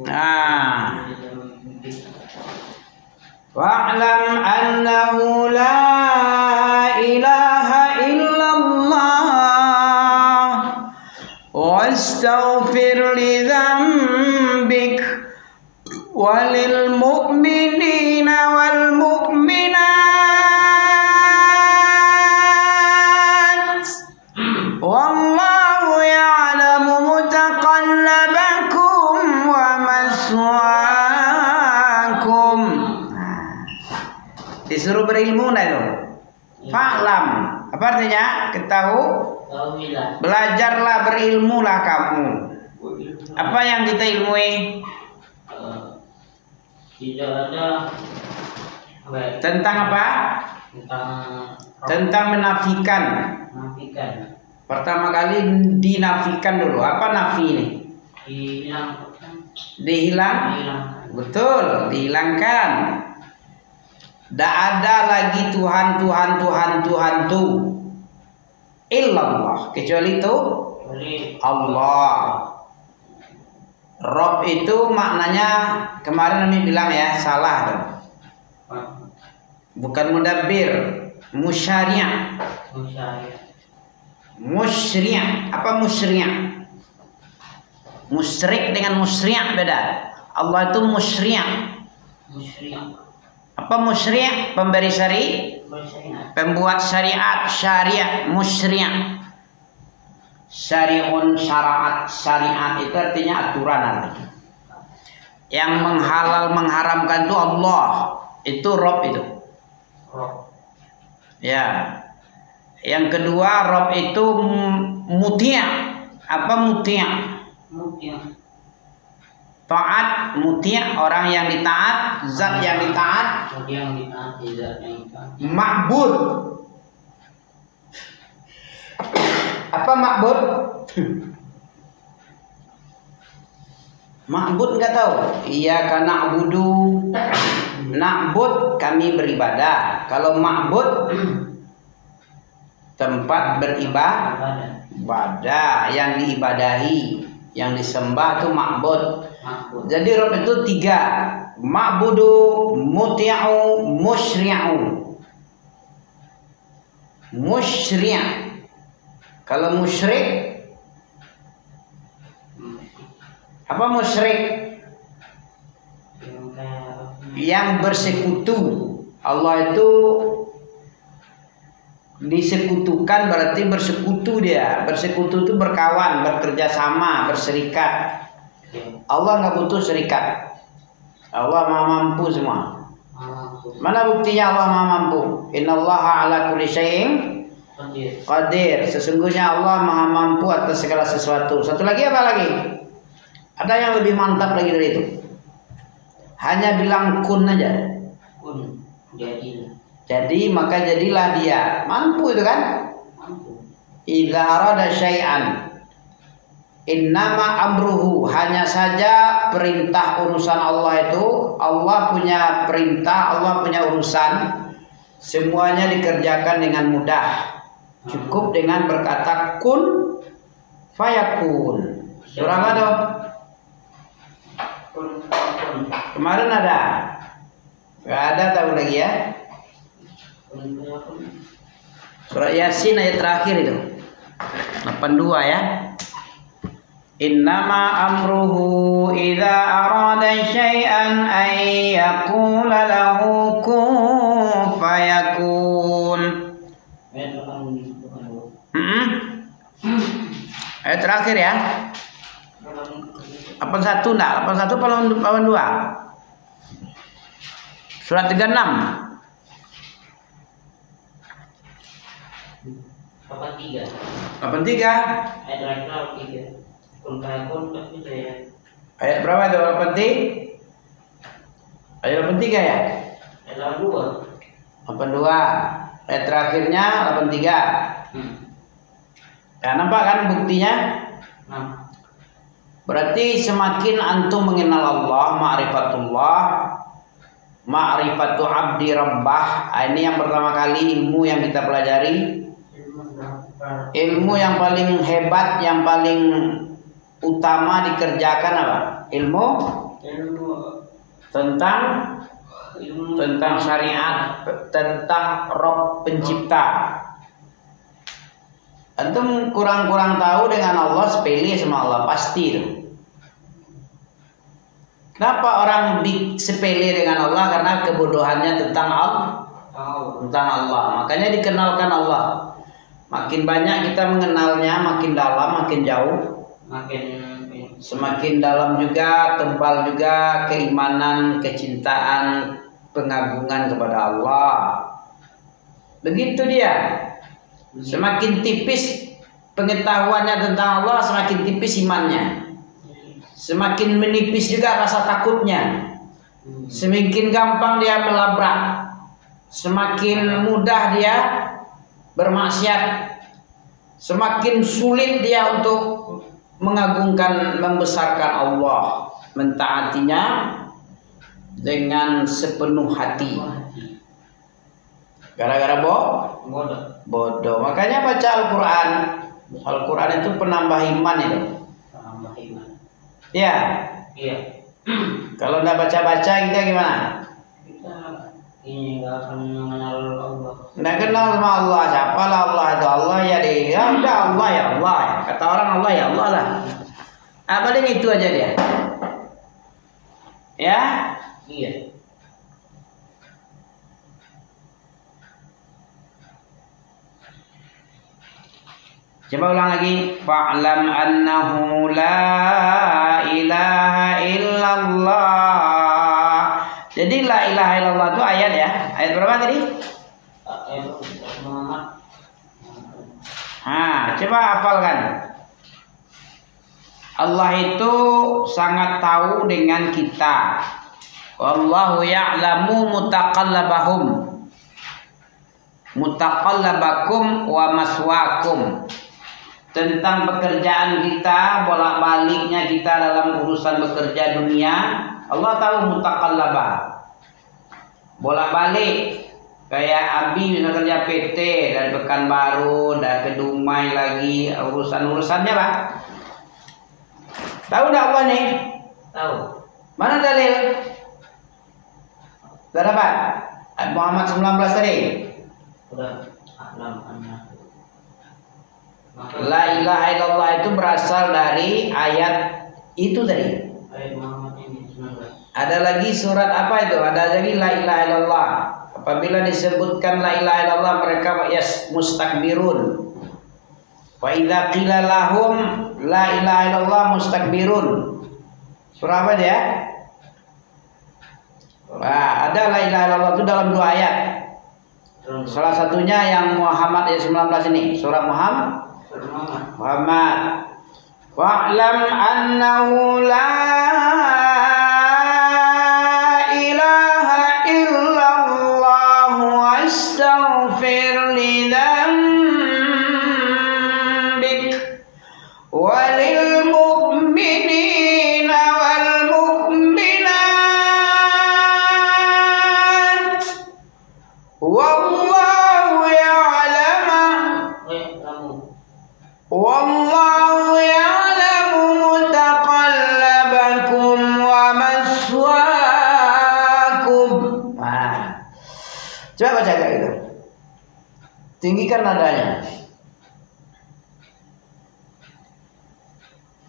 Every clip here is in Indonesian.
Nah, wa'lam annahu la ilaha illallah wastaghfir li dzambik walil mu'minina wal mu'minat wallahu ya'lamu mutaqallabakum wa maswaakum. Disuruh berilmu nah itu. Fa'lam. Apa artinya? Ketahuilah. Belajarlah, berilmulah kamu. Apa yang kita ilmui? Tidak ada tentang apa? Tentang menafikan. Pertama kali dinafikan dulu. Apa nafi ini? Dihilang. Betul, dihilangkan. Tidak ada lagi Tuhan tu illallah kecuali itu Allah. Rob itu maknanya kemarin kami bilang ya, salah tuh. Bukan mudabbir, musyari'. Musyri'. Apa musyri'? Musyrik dengan musyri' beda. Allah itu musyri'. Apa musyri'? Pemberi pembuat syariat, syariat, musyri'. Syari'un, syariat itu artinya aturan artinya. Yang menghalal mengharamkan itu Allah. Itu Rob itu. Ya. Yang kedua Rob itu mutia'. Apa mutia'? Taat, mutia', orang yang ditaat, zat yang ditaat. Ma'bud. Apa ma'bud? Ma'bud enggak tahu? Iyyaka na'budu. Na'bud kami beribadah. Kalau ma'bud tempat beribadah, yang diibadahi, yang disembah itu ma'bud. Jadi Rabb itu 3. Ma'budu, muti'u, musyri'u. Musyri'. Kalau musyrik, apa musyrik? Yang bersekutu. Allah itu disekutukan berarti bersekutu dia. Bersekutu itu berkawan, bekerja sama, berserikat. Allah nggak butuh serikat. Allah maha mampu semua. Mana buktinya Allah maha mampu? Innallaha ala kulli syai'in qadir. Sesungguhnya Allah maha mampu atas segala sesuatu. Satu lagi apa lagi? Ada yang lebih mantap lagi dari itu. Hanya bilang kun aja. Kun. Jadi maka jadilah dia. Mampu itu kan? Mampu. Idza arada syai'an innama amruhu. Hanya saja perintah urusan Allah itu, Allah punya perintah, Allah punya urusan. Semuanya dikerjakan dengan mudah. Cukup dengan berkata kun fayakun. Surah apa tuh? Kemarin ada. Gak ada tahu lagi ya. Surah Yasin ayat terakhir itu 82 ya. Innama amruhu idza arada syai'an ay yaqula lahu kun fayakun. Ayat terakhir ya. 81 enggak? 81 82. Surat 36. 83. 83. Ayat terakhir 83. Ayat berapa itu? 83? Ayat 83 ya? Ayat 82. 82. Ayat terakhirnya 83. Ya, nampak kan buktinya? Berarti semakin antum mengenal Allah, ma'rifatullah, ma'rifatu abdi rabbah. Ini yang pertama kali ilmu yang kita pelajari. Ilmu yang paling hebat, yang paling utama dikerjakan apa? Ilmu tentang syariat, tentang Rob pencipta. Antum kurang tahu dengan Allah, sepele sama Allah pasti itu. Kenapa orang sepele dengan Allah? Karena kebodohannya tentang Allah. Makanya dikenalkan Allah. Makin banyak kita mengenalnya, makin dalam, makin jauh, semakin dalam juga, tebal juga keimanan, kecintaan, pengagungan kepada Allah. Begitu dia. Semakin tipis pengetahuannya tentang Allah, semakin tipis imannya. Semakin menipis juga rasa takutnya. Semakin gampang dia melabrak. Semakin mudah dia bermaksiat. Semakin sulit dia untuk mengagungkan, membesarkan Allah, mentaatinya dengan sepenuh hati. Gara-gara bodoh. Makanya baca Al-Quran. Al-Quran itu penambah iman itu. Ya. Iya. Kalau nggak baca-baca kita gimana? Kita ini nggak akan mengenal Allah. Nggak kenal sama Allah. Siapalah Allah itu? Allah ya dia. Ya udah Allah ya Allah. Kata orang Allah ya Allah lah. Paling itu aja dia. Ya. Iya. Coba ulang lagi. Fa'lam annahu la ilaha illallah. Jadi la ilaha illallah itu ayat ya. Ayat berapa tadi? Coba hafalkan. Allah itu sangat tahu dengan kita. Wallahu ya'lamu mutaqallabakum wa maswaakum. Tentang pekerjaan kita, bolak-baliknya kita dalam urusan bekerja dunia, Allah tahu mutaqallabah. Bolak-balik. Kayak Abi bisa kerja PT dari Pekanbaru, dari ke Dumai lagi, urusan-urusannya Pak. Tahu enggak Allah nih? Tahu. Mana dalil? Sudah dapat? Muhammad 19 tadi. Udah. La ilaha illallah itu berasal dari ayat itu tadi. Ayat Muhammad ini 19. Ada lagi surat apa itu? Ada lagi la ilaha illallah. Apabila disebutkan la ilaha illallah mereka mustakbirun. Wa idza qila lahum la ilaha illallah mustakbirun. Surah apa dia? Ada la ilaha illallah itu dalam 2 ayat. Salah satunya yang Muhammad ayat 19 ini, surah Muhammad. Wa'lam annahu la ilaha illallah wastaghfir li dzambik walil mu'minina wal mu'minat wallahu ya'lamu mutaqallabakum wa maswaakum. Coba baca kayak gitu. Tinggikan nadanya.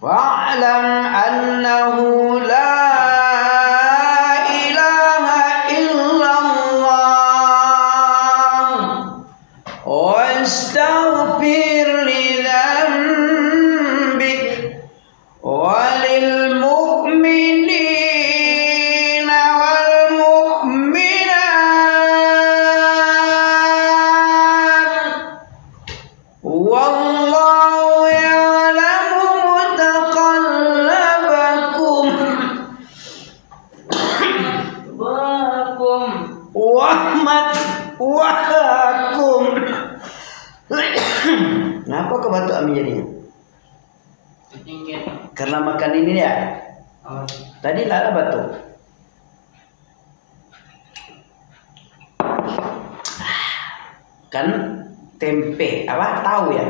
Wa'lam annahu la ilaha illallah wastaghfir li dzambik walil mu'minina wal mu'minat wallahu ya'lamu mutaqallabakum wahkum. Kenapa kebatuk Ami jadinya? Karena makan ini ya. Tadi lah batuk. Kan tempe apa tahu ya?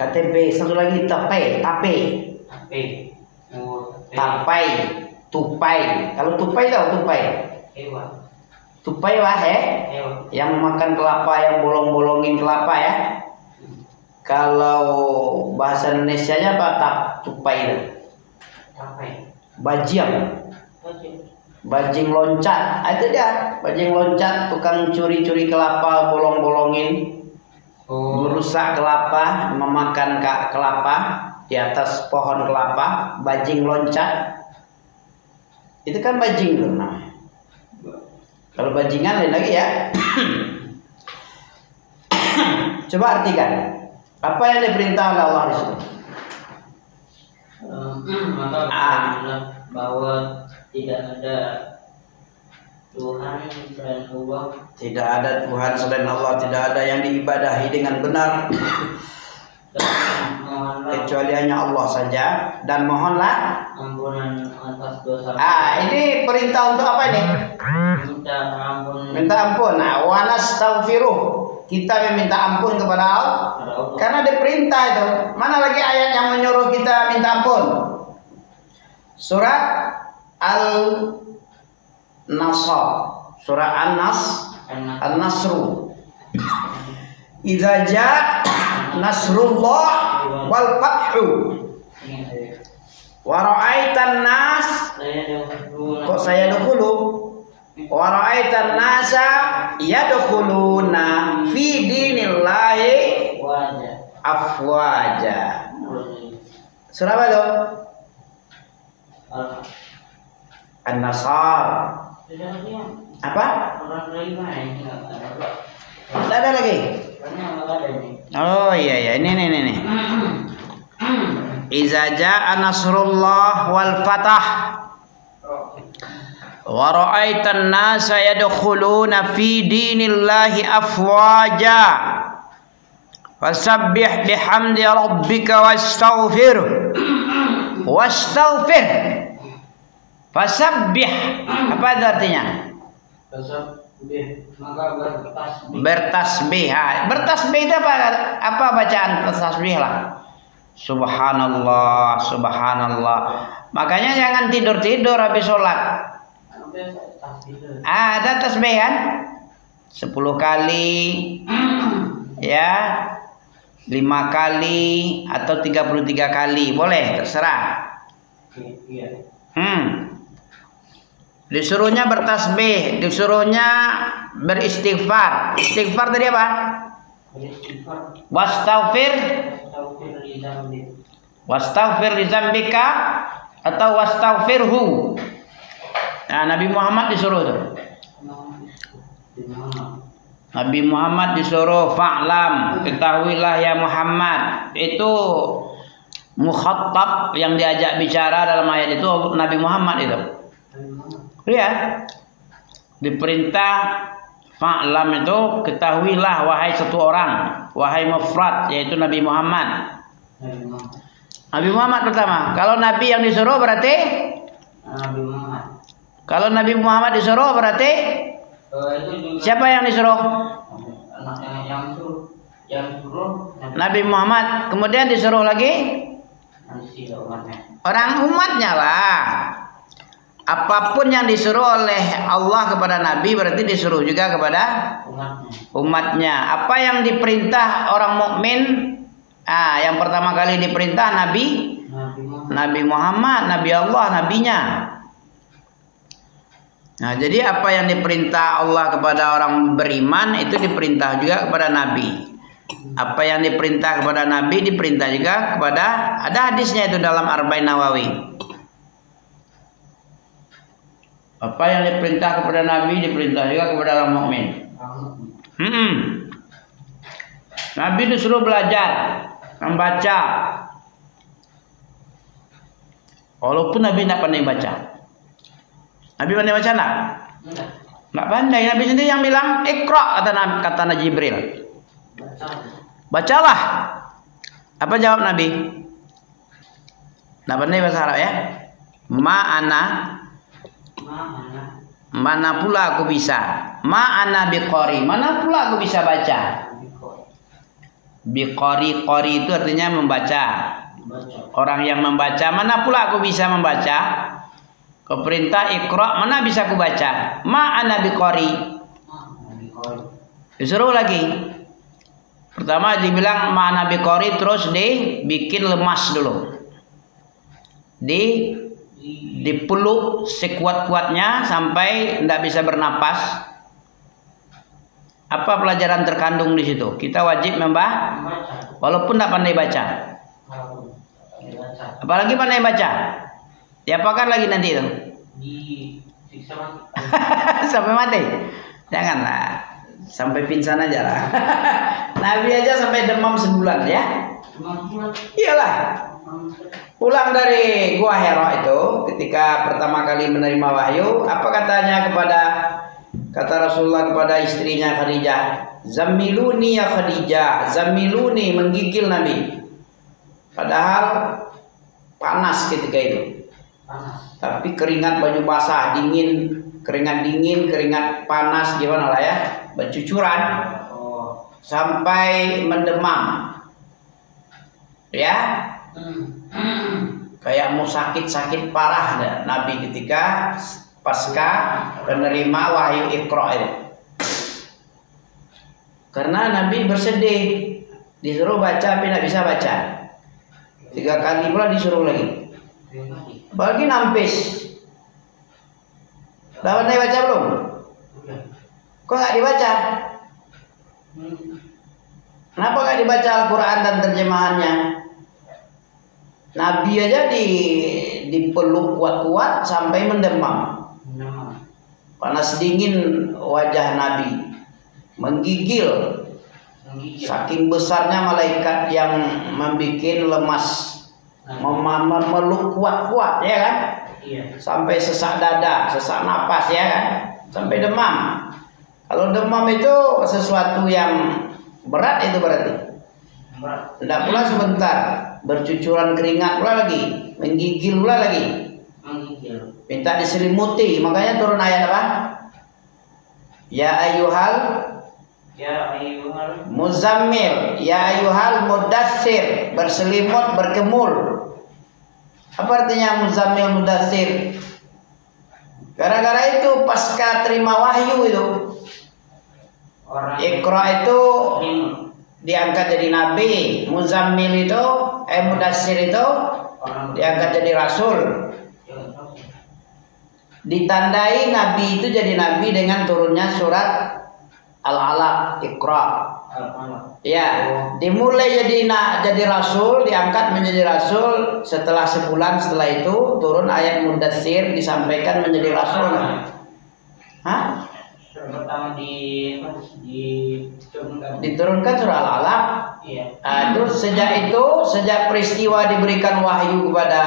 KTP, satu lagi tape. Tape. Tapai, tupai. Kalau tupai tahu tupai? Ewa. Tupai wah Ewa. yang makan kelapa, yang bolong-bolongin kelapa ya. Kalau bahasa Indonesianya apa tupai itu? Tapai. Bajing. Bajing loncat. Itu dia, bajing loncat, tukang curi-curi kelapa, bolong-bolongin. Merusak kelapa, memakan kelapa di atas pohon kelapa, bajing loncat. Itu kan bajing tuh namanya. Kalau bajingan lain lagi ya. Coba artikan. Apa yang diperintah oleh Allah di situ? Bahwa tidak ada Tuhan selain Allah. Tidak ada Tuhan selain Allah, tidak ada yang diibadahi dengan benar kecuali hanya Allah saja, dan mohonlah ampunan atas dosa. Ini perintah untuk apa ini? Minta ampun. Minta ampun. Nah, wa nastaghfiruh. Kita meminta ampun kepada Allah karena diperintah itu. Mana lagi ayat yang menyuruh kita minta ampun? Surat Al-Nasr. Surah An-Nasru. Idza jaa nasrullah wal fathu wa ra'aitan nas kok saya dahulu wa ra'aitan nasa yadkhuluna fi dinillahi afwaja. Surah apa itu? An-Nasr. Apa? Tidak ada lagi. Oh iya ini. Iza jaa nasrullah wal fatah wa ra'aitan nasa yadkhuluna fi dinillahi afwaja fasabbih bihamdi rabbika wastaghfir. Fasabbih apa itu artinya? Maka bertasbih. Bertasbih itu apa bacaan bertasbih lah? Subhanallah. Makanya jangan tidur habis sholat. Ada tasbih kan? 10 kali, ya, 5 kali atau 33 kali, boleh, terserah. Disuruhnya bertasbih, disuruhnya beristighfar. Istighfar tadi apa? Wastaghfir li dzambika atau wastaghfirhu. Nah, Nabi Muhammad disuruh tuh. Nabi Muhammad disuruh fa'lam, ketahuilah ya Muhammad. Itu mukhatab yang diajak bicara dalam ayat itu Nabi Muhammad itu. Lihat, diperintah fa'lam itu ketahuilah wahai satu orang, wahai mufrad yaitu Nabi Muhammad. Nabi Muhammad pertama. Kalau Nabi yang disuruh berarti Nabi Muhammad. Kalau Nabi Muhammad disuruh berarti siapa yang disuruh? Yang suruh Nabi Muhammad. Kemudian disuruh lagi orang umatnya lah. Apapun yang disuruh oleh Allah kepada Nabi berarti disuruh juga kepada umatnya. Apa yang diperintah orang mukmin? Yang pertama kali diperintah Nabi Muhammad, Nabi Allah, nabinya. Nah, jadi apa yang diperintah Allah kepada orang beriman itu diperintah juga kepada Nabi. Apa yang diperintah kepada Nabi diperintah juga kepada, ada hadisnya itu dalam Arba'in Nawawi. Apa yang diperintah kepada Nabi diperintah juga kepada orang mukmin. Nabi disuruh belajar, membaca. Walaupun Nabi tidak pandai baca. Nabi pandai baca enggak? Enggak pandai. Nabi sendiri yang bilang Iqra, kata Nabi Jibril. Bacalah. Apa jawab Nabi? Enggak pandai bahasa Arab ya? Mana pula aku bisa. Ma'ana biqari. Mana pula aku bisa baca. Biqori, qori itu artinya membaca. Baca. Orang yang membaca, mana pula aku bisa membaca? Keperintah Iqra, mana bisa aku baca? Ma ana biqori. Disuruh lagi. Pertama dibilang ma ana biqori, terus dibikin lemas dulu. Dipeluk sekuat-kuatnya sampai tidak bisa bernapas. Apa pelajaran terkandung di situ? Kita wajib membaca, walaupun tidak pandai baca. Apalagi pandai baca, diapakan lagi nanti itu? Disiksa mati. Sampai mati? Janganlah, sampai pingsan aja lah. Nabi aja sampai demam sebulan ya. Iyalah. Pulang dari Gua Hira itu, ketika pertama kali menerima wahyu, apa katanya kata Rasulullah kepada istrinya Khadijah, "Zammiluni ya Khadijah, zammiluni," menggigil Nabi. Padahal panas ketika itu. Panas. Tapi keringat baju basah, dingin, keringat panas gimana lah ya, bercucuran sampai mendemam. Ya. Kayak mau sakit parah Nabi ketika pasca penerima wahyu Iqra itu. Karena Nabi bersedih, disuruh baca tapi tidak bisa baca. 3 kali pula disuruh lagi. Apalagi nampis. Udah pandai baca belum? Kok nggak dibaca? Kenapa nggak dibaca Al-Quran dan terjemahannya? Nabi aja dipeluk kuat-kuat sampai mendemam. Panas dingin wajah Nabi, menggigil. Saking besarnya malaikat yang membuat lemas, memeluk kuat-kuat ya kan? Sampai sesak dada, sesak napas ya kan? Sampai demam. Kalau demam itu sesuatu yang berat itu berarti. Tidak pula sebentar, bercucuran keringat pula lagi, menggigil pula lagi. Minta diselimuti, makanya turun ayat apa? Ya ayyuhal muzammil, ya ayyuhal mudassir, berselimut, berkemul. Apa artinya muzammil, mudassir? Gara-gara itu pasca terima wahyu itu, Iqra itu diangkat jadi nabi, muzammil itu, mudassir itu diangkat jadi rasul. Ditandai nabi itu jadi nabi dengan turunnya surat Al-Alaq, Iqra. Ya, dimulai jadi rasul, diangkat menjadi rasul. Setelah sebulan setelah itu turun ayat mudassir, disampaikan menjadi rasul. Hah? Pertama diturunkan surah Al-Alaq. Iya. Itu sejak peristiwa diberikan wahyu kepada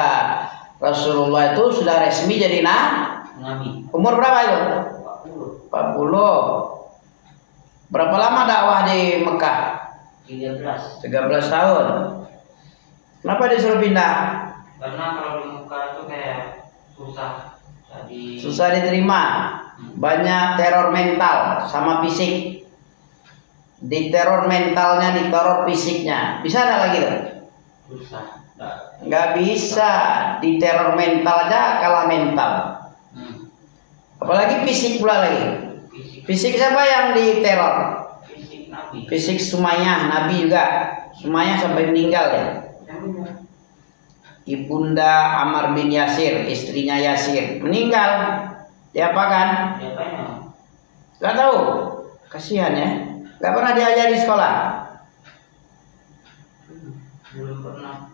Rasulullah itu sudah resmi jadi nabi. Umur berapa itu? 40. Berapa lama dakwah di Mekah? 13 tahun. Kenapa disuruh pindah? Karena kalau di Mekah itu kayak susah diterima. Banyak teror mental sama fisik. Di teror mentalnya, di teror fisiknya. Bisa ada lagi tuh? Susah. Nggak bisa. Di teror mental aja kalah mental. Apalagi fisik pula lagi. Fisik siapa yang diteror? Fisik Nabi. Fisik Sumayyah, Nabi juga. Sumayyah sampai meninggal ya. Ibunda Ammar bin Yasir, istrinya Yasir, meninggal. Diapakan? Gak tahu. Kasihan ya. Gak pernah diajari sekolah. Belum pernah.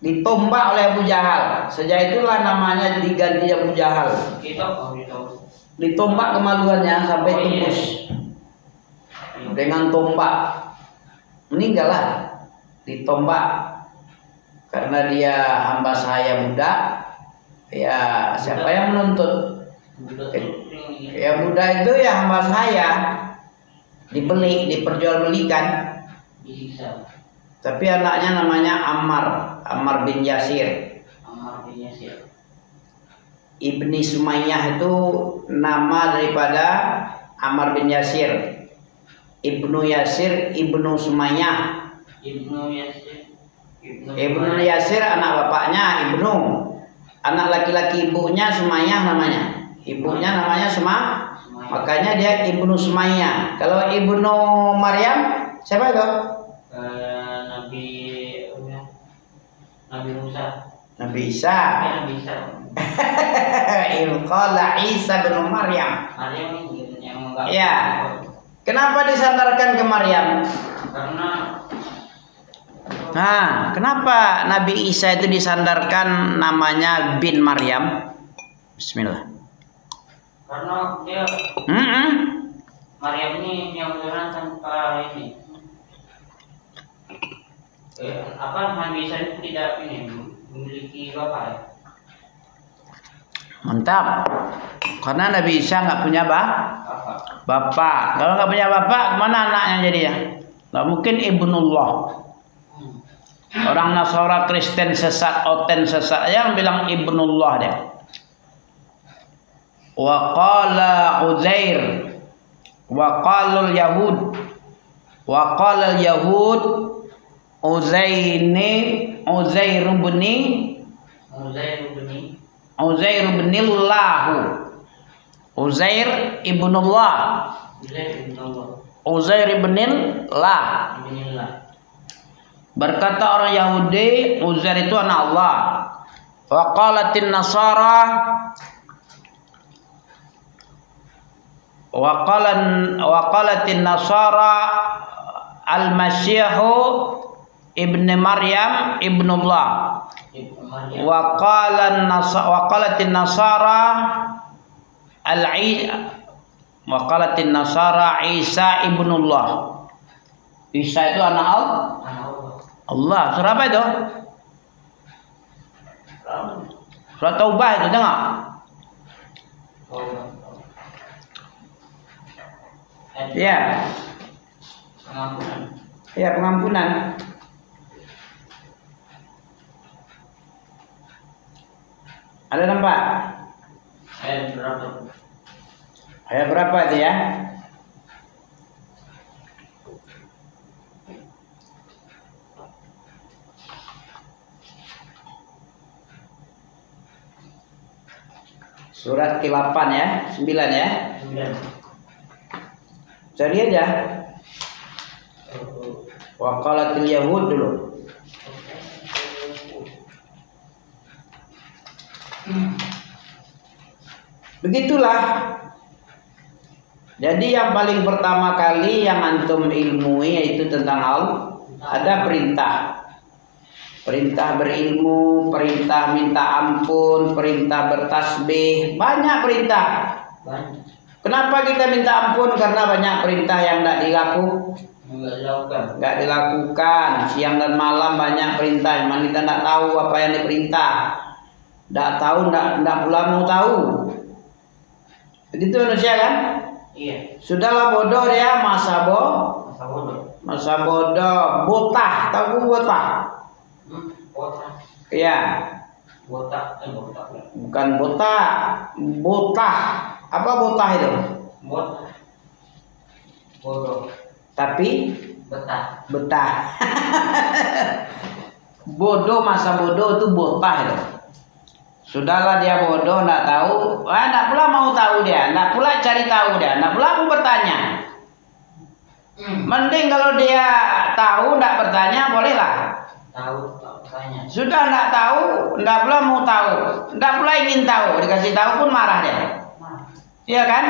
Ditombak oleh Abu Jahal. Sejak itulah namanya diganti Abu Jahal. Ditombak kemaluannya sampai tembus dengan tombak. Meninggal lah. Ditombak karena dia hamba saya budak. Ya siapa yang menuntut? Ya budak itu ya hamba saya. Dibeli, diperjualbelikan. Tapi anaknya namanya Ammar bin Yasir. Ibni Sumayyah itu nama daripada Ammar bin Yasir. Ibnu Yasir, Ibnu Sumayyah. Ibnu Yasir. Ibnu Yasir anak bapaknya Ibnu. Anak laki-laki ibunya Sumayyah namanya. Ibunya namanya makanya dia Ibnu Sumayyah. Kalau Ibnu Maryam siapa itu? Nabi Musa. Nabi Isa. Nabi Isa. Qala Isa bin Maryam. Maryam yang enggak. Ya. Kenapa disandarkan ke Maryam? Nah, kenapa Nabi Isa itu disandarkan namanya bin Maryam? Bismillah. Karena dia Maryam ini yang beneran tanpa ini. Nabi Isa itu tidak memiliki bapak ya? Mantap. Karena Nabi Isa nggak punya bapak. Kalau nggak punya bapak, mana anaknya jadi ya? Nggak mungkin Ibnullah. Orang Nasara Kristen sesat, oten sesat yang bilang Ibnullah dia. Wa qala Uzair wa qala al-Yahud wa qala al-Yahud Uzair ibnillah. Berkata orang Yahudi, Uzair itu anak Allah. Wa qalatin Nasara wa qalatin Nasara al-Masyihu ibn Maryam ibnullah. Wa qalatin Nasara Isa ibnullah. Isa itu anak Allah. Surah apa itu? Surah Taubah itu, tengok. Ya. Ya, pengampunan. Ada nampak? Ayat berapa itu ya? Surat ke-8 ya, 9 ya. 9. Cari aja. Wa qalatil Yahud dulu. Begitulah. Jadi yang paling pertama kali yang antum ilmui yaitu tentang ada perintah. Perintah berilmu, perintah minta ampun, perintah bertasbih, banyak perintah. Kenapa kita minta ampun? Karena banyak perintah yang tidak dilakukan. Siang dan malam banyak perintah, memang kita tidak tahu apa yang diperintah. Tidak tahu, tidak pula mau tahu. Begitu manusia kan? Iya. Sudahlah bodoh dia, masa bodoh, botah, tahu botah? Iya. Bukan botak, botah. Apa botah itu? Bodoh. Tapi betah. Bodoh, masa bodoh itu botah itu. Sudahlah dia bodoh, tidak tahu, tidak pula mau tahu dia, tidak pula cari tahu dia, tidak pula mau bertanya. Mending kalau dia tahu tidak bertanya, bolehlah. Sudah tidak tahu, tidak pula mau tahu, tidak pula ingin tahu, dikasih tahu pun marah dia. Iya kan?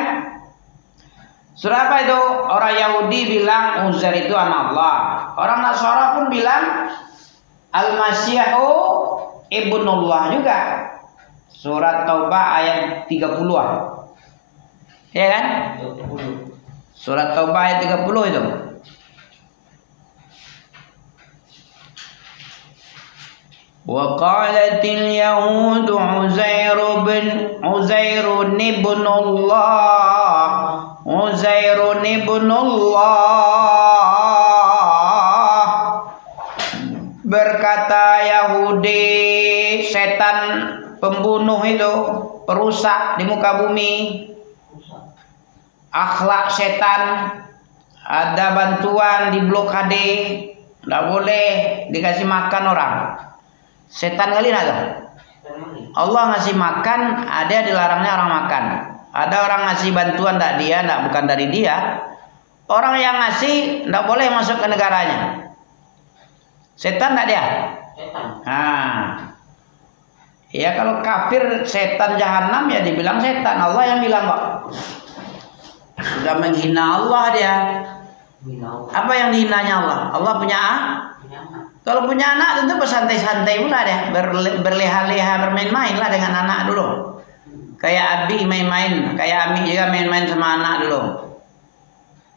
Surah apa itu? Orang Yahudi bilang Uzair itu anak Allah. Orang Nasara pun bilang Al-Masyihu ibnullah juga. Surat Taubah ayat 30-an. Iya kan? 30. Surat Taubah ayat 30 itu. Wa qalatil yahud Uzair ibnullah. Berkata Yahudi, setan pembunuh itu, perusak di muka bumi, akhlak setan, ada bantuan di blokade, Nggak boleh dikasih makan orang. Setan kali nak tuh. Allah ngasih makan, ada dilarangnya orang makan. Ada orang ngasih bantuan tak dia, tak bukan dari dia. Orang yang ngasih tidak boleh masuk ke negaranya. Setan tak dia? Setan. Nah, ya kalau kafir setan jahanam ya dibilang setan. Allah yang bilang kok. Sudah menghina Allah dia. Apa yang dihinanya Allah? Allah punya kalau punya anak tentu bersantai-santai pula deh, berleha-leha, bermain-main lah dengan anak dulu. Kayak Abi main-main, kayak Ami juga main-main sama anak dulu.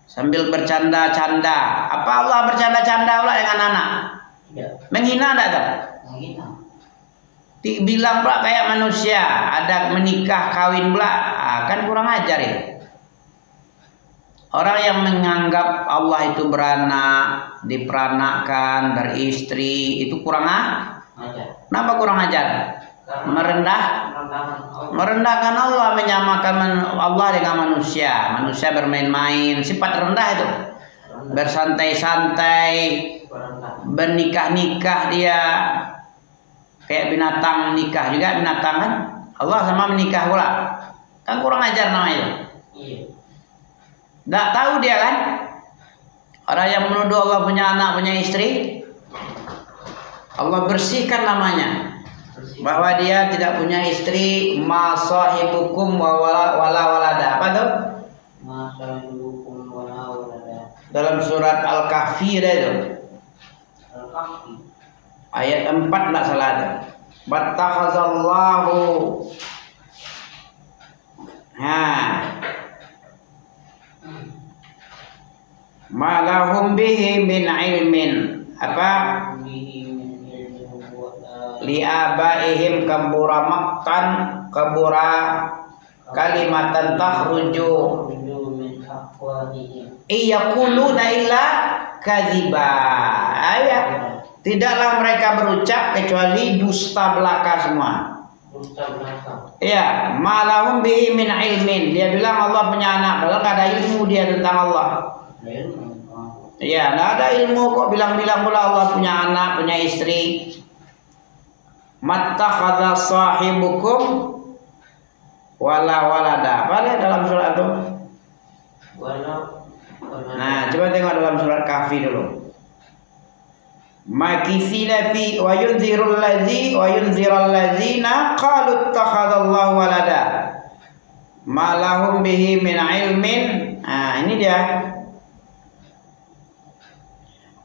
Sambil bercanda-canda. Apa Allah bercanda-canda pula dengan anak? Menghina enggak tuh? Menghina. Bilang pula kayak manusia, ada menikah, kawin pula, kan kurang ajar ya. Orang yang menganggap Allah itu beranak, diperanakkan, beristri, itu kurang ajar. Kenapa kurang ajar? Merendahkan Allah, menyamakan Allah dengan manusia. Manusia bermain-main, sifat rendah itu. Bersantai-santai, bernikah-nikah dia. Kayak binatang nikah juga, binatang kan? Allah sama menikah pula. Kan kurang ajar namanya. Nggak tahu dia kan? Orang yang menuduh Allah punya anak, punya istri, Allah bersihkan namanya. Bahwa dia tidak punya istri, ma sahibukum wala walada. Apa tuh? Ma sahibukum wala walada. Dalam surat Al-Kahfi ada itu. Al-Kahfi. Ayat 4 enggak salah ada. Battakhazallahu. Ma lahum bihi min ilmin. Apa? Li abaihim kabura maqtan kabura kalimatan takhruju iyaquluna illa kadziba. Ayat. Tidaklah mereka berucap kecuali dusta belaka semua. Dusta belaka. Iya, malahum bihi min ilmin. Dia bilang Allah punya anak, padahal enggak ada ilmu dia tentang Allah. Iya, enggak ada ilmu kok bilang-bilang pula Allah punya anak, punya istri. Mattakhadha sahibukum wala walada. Apa dia dalam surat itu? Nah, coba tengok dalam surat Kahfi dulu. Makithina fi wa yunzirul ladzina qalu ittakhadallahu walada. Ma lahum bihi min ilmin. Nah, ini dia.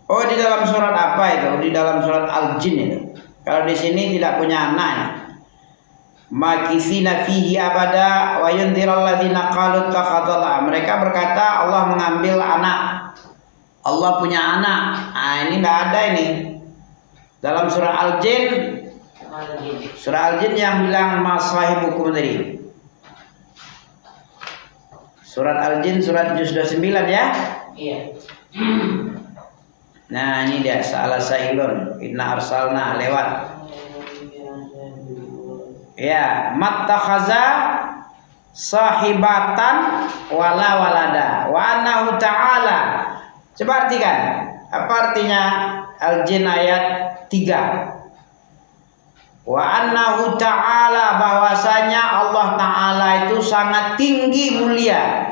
Oh, di dalam surat apa itu? Di dalam surat Al-Jin itu. Kalau di sini tidak punya anak. Makithina fihi abada wa yunzirul ladzina qalu ittakhadallahu. Mereka berkata Allah mengambil anak. Allah punya anak. Nah, ini tidak ada ini. Dalam surah Al-Jin. Surah Al-Jin yang bilang masahibukum tadi. Surat Al-Jin surat juz 29 ya? Iya. Nah, ini dia salah sailun. Inna arsalna lewat. Ya, mattakhaza sahibatan wala walada wa annahu ta'ala. Coba artikan. Apa artinya Al-Jin ayat 3? Wa annahu ta'ala, bahwasanya Allah Ta'ala itu sangat tinggi mulia.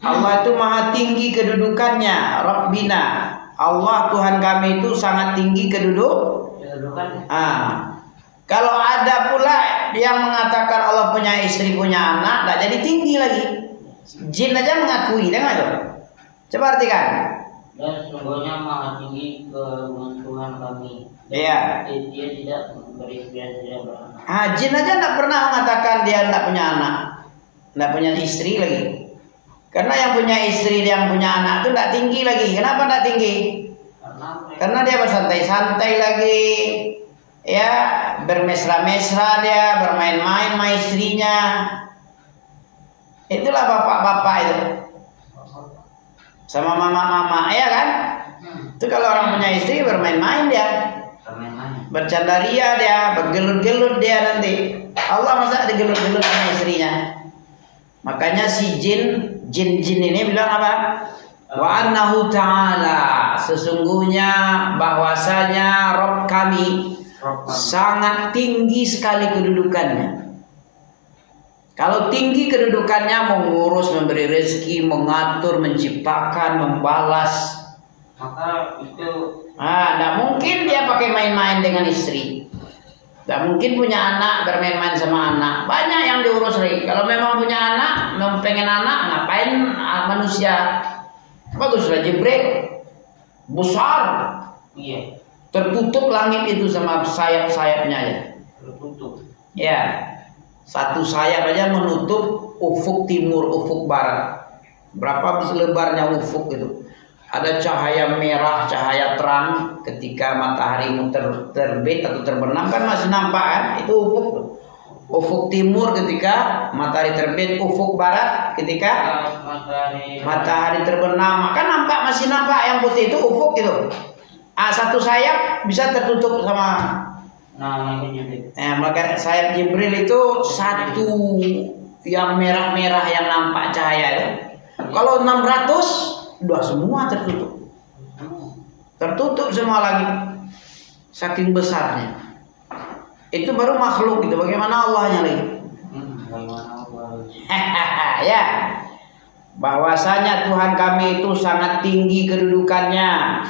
Allah itu maha tinggi kedudukannya. Rabbina, Allah Tuhan kami itu sangat tinggi kedudukannya. Kalau ada pula yang mengatakan Allah punya istri, punya anak, tidak jadi tinggi lagi. Jin aja mengakui, dengar tuh. Coba artikan. Dan sesungguhnya maha tinggi kedudukan Tuhan kami. Iya. Dia tidak beristri, tidak beranak. Jin aja tidak pernah mengatakan dia tidak punya anak, tidak punya istri lagi. Karena yang punya istri, yang punya anak itu tidak tinggi lagi. Kenapa tidak tinggi? Karena dia bersantai-santai lagi, ya bermesra-mesra dia, bermain-main sama istrinya. Itulah bapak-bapak itu, sama mama-mama, ya kan? Itu kalau orang punya istri bermain-main dia, bercandaria dia, bergelut-gelut dia nanti. Allah masa digelut-gelut sama istrinya. Makanya si jin ini bilang apa? Wa annahu ta'ala, sesungguhnya bahwasanya Rabb kami sangat tinggi sekali kedudukannya. Kalau tinggi kedudukannya, mengurus, memberi rezeki, mengatur, menciptakan, membalas, maka itu tidak mungkin dia pakai main-main dengan istri. Tidak mungkin punya anak bermain-main sama anak. Banyak yang diurus lagi. Kalau memang punya anak, memang pengen anak, ngapain manusia? Baguslah Jibril, besar, iya, tertutup langit itu sama sayap-sayapnya ya. tertutup. Ya, satu sayap aja menutup ufuk timur, ufuk barat. Berapa lebarnya ufuk itu? Ada cahaya merah, cahaya terang ketika matahari terbit atau terbenam kan masih nampak kan? Itu ufuk tuh. Ufuk timur ketika matahari terbit, ufuk barat ketika matahari terbenam. Maka masih nampak yang putih itu ufuk itu. Satu sayap bisa tertutup sama maka sayap Jibril itu satu yang merah-merah yang nampak cahaya itu. Kalau 600 udah semua tertutup. Tertutup semua lagi. Saking besarnya. Itu baru makhluk itu. Bagaimana Allahnya lagi? Ya. Bahwasanya Tuhan kami itu sangat tinggi kedudukannya.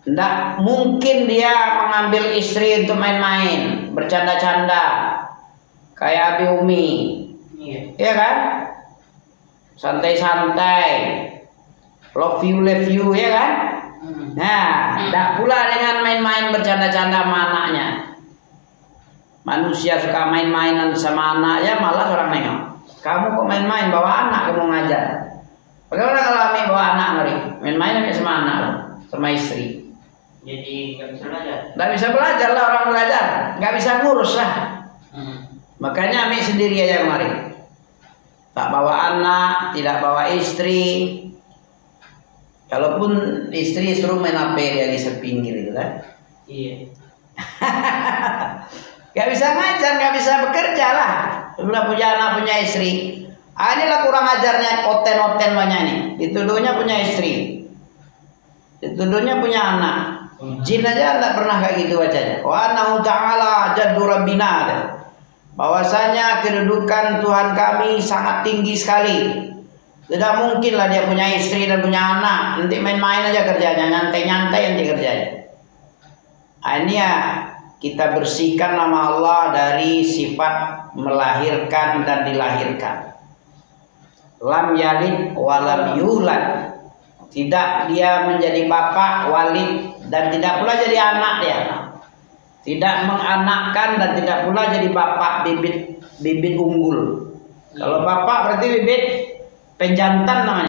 Tidak mungkin dia mengambil istri untuk main-main, bercanda-canda, kayak Abi Umi, iya kan? Santai-santai, love you, ya kan? Nah, tidak pula dengan main-main bercanda-canda sama anaknya. Manusia suka main-mainan sama anaknya, malah orang nengok. Kamu kok main-main bawa anak kamu ngajar? Bagaimana kalau Ami bawa anak ngeri? Main-main sama anak, sama istri. Jadi nggak bisa belajar. Nggak bisa belajar lah orang belajar, nggak bisa ngurus lah. Makanya Ami sendiri aja kemarin. Tak bawa anak, tidak bawa istri. Kalaupun istri suruh main HP dia di sepinggir itu kan. Iya. Gak bisa ngajar, gak bisa bekerja lah. Sudah punya anak, punya istri. Inilah kurang ajarnya, oten-oten banyak nih. Dituduhnya punya istri, dituduhnya punya anak. Jin aja tidak pernah kayak gitu bacanya. Wa annahu ta'ala jaddu rabbina. Bahwasanya kedudukan Tuhan kami sangat tinggi sekali. Tidak mungkin lah dia punya istri dan punya anak. Nanti main-main aja kerjanya, nyantai-nyantai nanti kerjanya. Ini ya, kita bersihkan nama Allah dari sifat melahirkan dan dilahirkan. Lam yalid walam yulad. Tidak dia menjadi bapak, walid, dan tidak pula jadi anak dia. Tidak menganakkan dan tidak pula jadi bapak bibit unggul. Kalau bapak berarti bibit penjantan namanya.